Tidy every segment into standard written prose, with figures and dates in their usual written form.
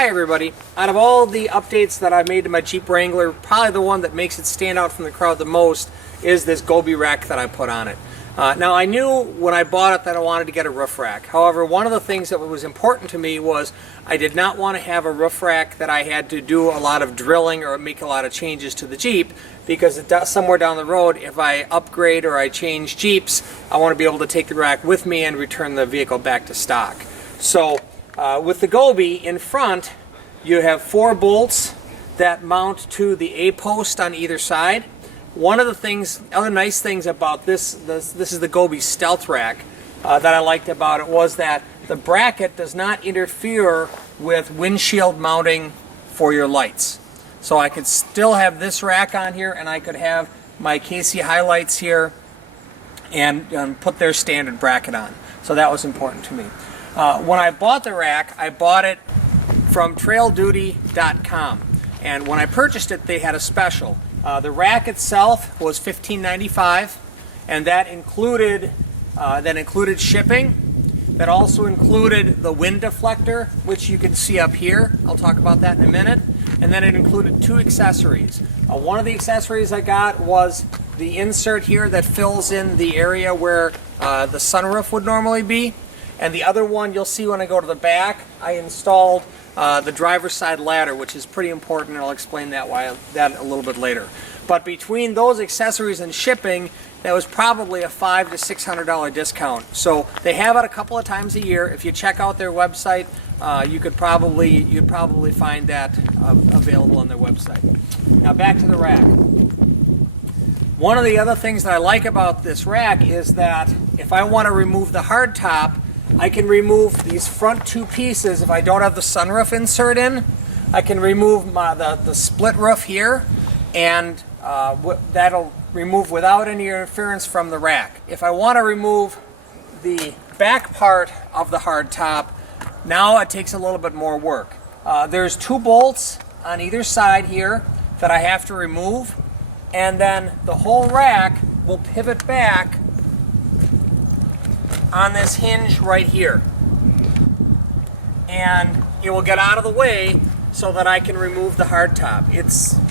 Hi everybody. Out of all the updates that I've made to my Jeep Wrangler, probably the one that makes it stand out from the crowd the most is this Gobi rack that I put on it. Now I knew when I bought it that I wanted to get a roof rack. However, one of the things that was important to me was I did not want to have a roof rack that I had to do a lot of drilling or make a lot of changes to the Jeep, because somewhere down the road, if I upgrade or I change Jeeps, I want to be able to take the rack with me and return the vehicle back to stock. So with the Gobi in front, you have 4 bolts that mount to the A-post on either side. One of the other nice things about this is the Gobi Stealth Rack that I liked about it, was that the bracket does not interfere with windshield mounting for your lights. So I could still have this rack on here, and I could have my KC highlights here and put their standard bracket on. So that was important to me. When I bought the rack, I bought it from trailduty.com, and when I purchased it, they had a special. The rack itself was $15.95, and that included shipping. That also included the wind deflector, which you can see up here. I'll talk about that in a minute. And then it included 2 accessories. One of the accessories I got was the insert here that fills in the area where the sunroof would normally be. And the other one you'll see when I go to the back, I installed the driver's side ladder, which is pretty important, and I'll explain that a little bit later. But between those accessories and shipping, that was probably a $500 to $600 discount. So they have it a couple of times a year. If you check out their website, you'd probably find that available on their website. Now back to the rack. One of the other things that I like about this rack is that if I want to remove the hardtop, I can remove these front 2 pieces. If I don't have the sunroof insert in, I can remove the split roof here, and that'll remove without any interference from the rack. If I want to remove the back part of the hardtop, now it takes a little bit more work. There's 2 bolts on either side here that I have to remove, and then the whole rack will pivot back on this hinge right here, and it will get out of the way so that I can remove the hardtop.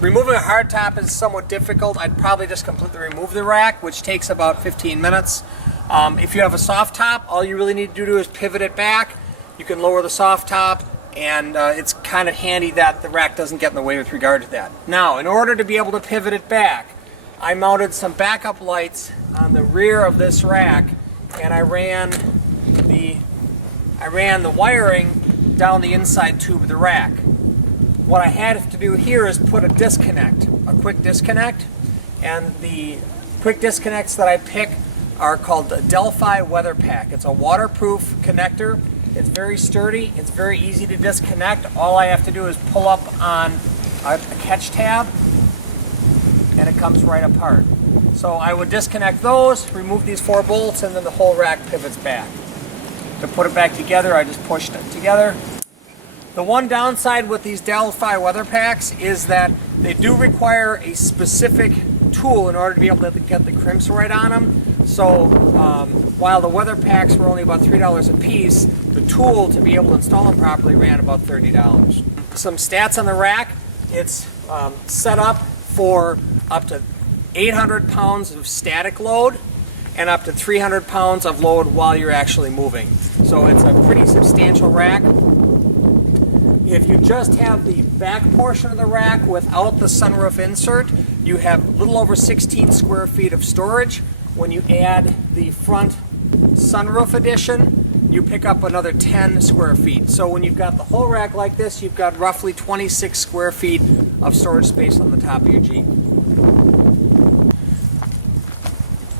Removing a hardtop is somewhat difficult. I'd probably just completely remove the rack, which takes about 15 minutes. If you have a soft top, all you really need to do is pivot it back. You can lower the soft top, and it's kind of handy that the rack doesn't get in the way with regard to that. Now, in order to be able to pivot it back, I mounted some backup lights on the rear of this rack, and I ran the wiring down the inside tube of the rack. What I had to do here is put a quick disconnect, and the quick disconnects that I pick are called the Delphi Weather Pack. It's a waterproof connector. It's very sturdy. It's very easy to disconnect. All I have to do is pull up on a catch tab, and it comes right apart. So I would disconnect those, remove these 4 bolts, and then the whole rack pivots back. To put it back together, I just pushed it together. The one downside with these Delphi weather packs is that they do require a specific tool in order to be able to get the crimps right on them. So while the weather packs were only about $3 a piece, the tool to be able to install them properly ran about $30. Some stats on the rack: it's set up for up to 800 pounds of static load and up to 300 pounds of load while you're actually moving. So it's a pretty substantial rack. If you just have the back portion of the rack without the sunroof insert, you have a little over 16 square feet of storage. When you add the front sunroof addition, you pick up another 10 square feet. So when you've got the whole rack like this, you've got roughly 26 square feet of storage space on the top of your Jeep.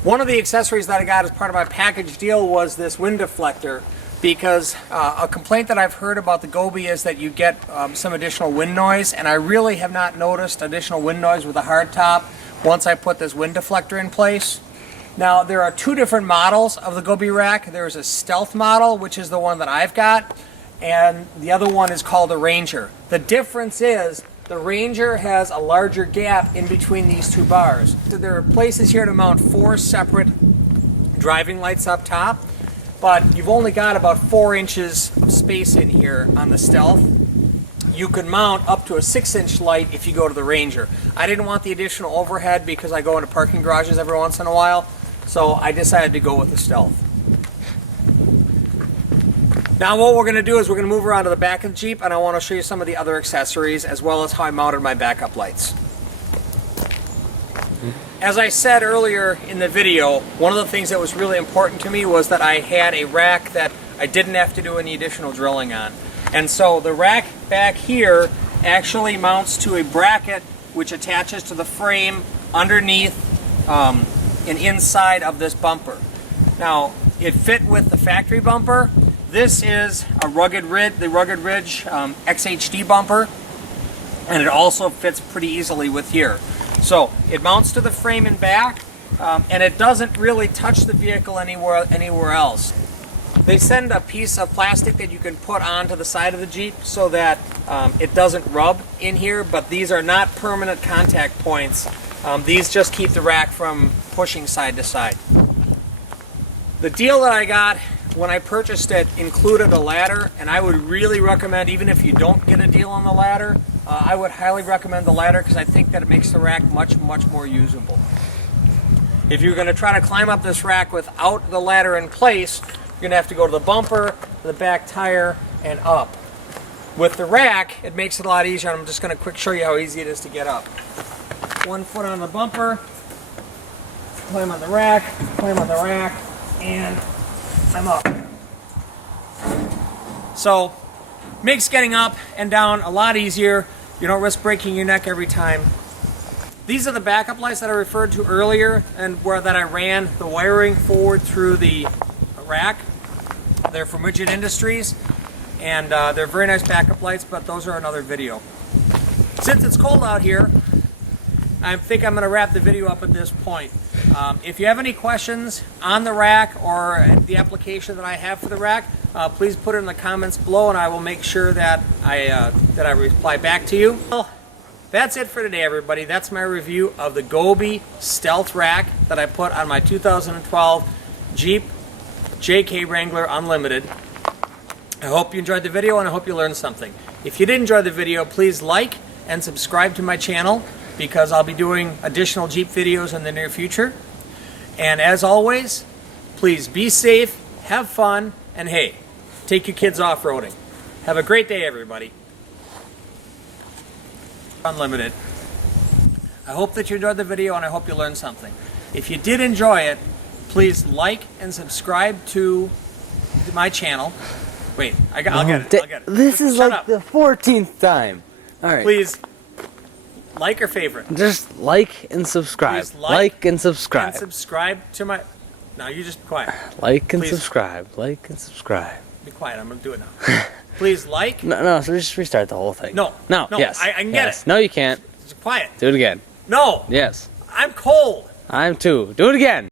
One of the accessories that I got as part of my package deal was this wind deflector, because a complaint that I've heard about the Gobi is that you get some additional wind noise, and I really have not noticed additional wind noise with a hardtop once I put this wind deflector in place. Now, there are 2 different models of the Gobi rack. There's a Stealth model, which is the one that I've got, and the other one is called the Ranger. The difference is the Ranger has a larger gap in between these 2 bars. So there are places here to mount 4 separate driving lights up top, but you've only got about 4 inches of space in here on the Stealth. you could mount up to a 6-inch light if you go to the Ranger. I didn't want the additional overhead because I go into parking garages every once in a while, so I decided to go with the Stealth. Now what we're going to do is we're going to move around to the back of the Jeep, and I want to show you some of the other accessories as well as how I mounted my backup lights. As I said earlier in the video, one of the things that was really important to me was that I had a rack that I didn't have to do any additional drilling on. And so the rack back here actually mounts to a bracket which attaches to the frame underneath and inside of this bumper. Now, it fit with the factory bumper. This is a Rugged Ridge XHD bumper, and it also fits pretty easily with here. So it mounts to the frame and back, and it doesn't really touch the vehicle anywhere else. They send a piece of plastic that you can put onto the side of the Jeep so that it doesn't rub in here, but these are not permanent contact points. These just keep the rack from pushing side to side. The deal that I got when I purchased it included a ladder, and I would really recommend, even if you don't get a deal on the ladder, I would highly recommend the ladder because I think that it makes the rack much more usable. If you're going to try to climb up this rack without the ladder in place, you're going to have to go to the bumper, the back tire, and up. With the rack, it makes it a lot easier, and I'm just going to quick show you how easy it is to get up. 1 foot on the bumper, climb on the rack, and I'm up. So, makes getting up and down a lot easier. You don't risk breaking your neck every time. These are the backup lights that I referred to earlier, and that I ran the wiring forward through the rack. They're from Rigid Industries, and they're very nice backup lights, but those are another video. Since it's cold out here, I think I'm going to wrap the video up at this point. If you have any questions on the rack or the application that I have for the rack, please put it in the comments below, and I will make sure that I reply back to you. Well, that's it for today, everybody. That's my review of the Gobi Stealth Rack that I put on my 2012 Jeep Wrangler Unlimited. I hope you enjoyed the video, and I hope you learned something. If you did enjoy the video, please like and subscribe to my channel, because I'll be doing additional Jeep videos in the near future. And as always, please be safe, have fun, and hey, take your kids off-roading. Have a great day, everybody. Unlimited. I hope that you enjoyed the video, and I hope you learned something. If you did enjoy it, please like and subscribe to my channel. Wait, I'll get it. This is like the 14th time. All right. Please like or favorite. Just like and subscribe. Please like and subscribe. And subscribe to my... Now you just be quiet. Like and Please. subscribe. Like and subscribe. Be quiet. I'm going to do it now. Please like... No, so just restart the whole thing. No. Yes. I can get it. No, you can't. Just quiet. Do it again. No. Yes. I'm cold. I'm too. Do it again.